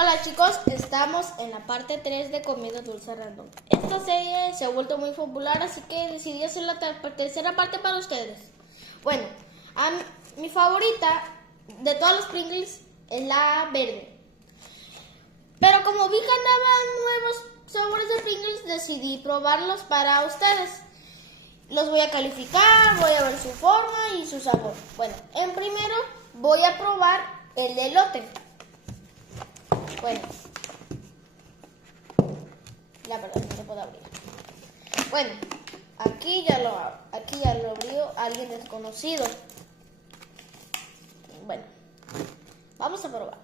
Hola chicos, estamos en la parte 3 de Comida Dulce Random. Esta serie se ha vuelto muy popular, así que decidí hacer la tercera parte para ustedes. Bueno, mi favorita de todas las Pringles es la verde. Pero como vi que andaban nuevos sabores de Pringles, decidí probarlos para ustedes. Los voy a calificar, voy a ver su forma y su sabor. Bueno, en primero voy a probar el de elote. Bueno, la verdad no se puede abrir. Bueno, aquí ya lo abrió alguien desconocido. Bueno, vamos a probar.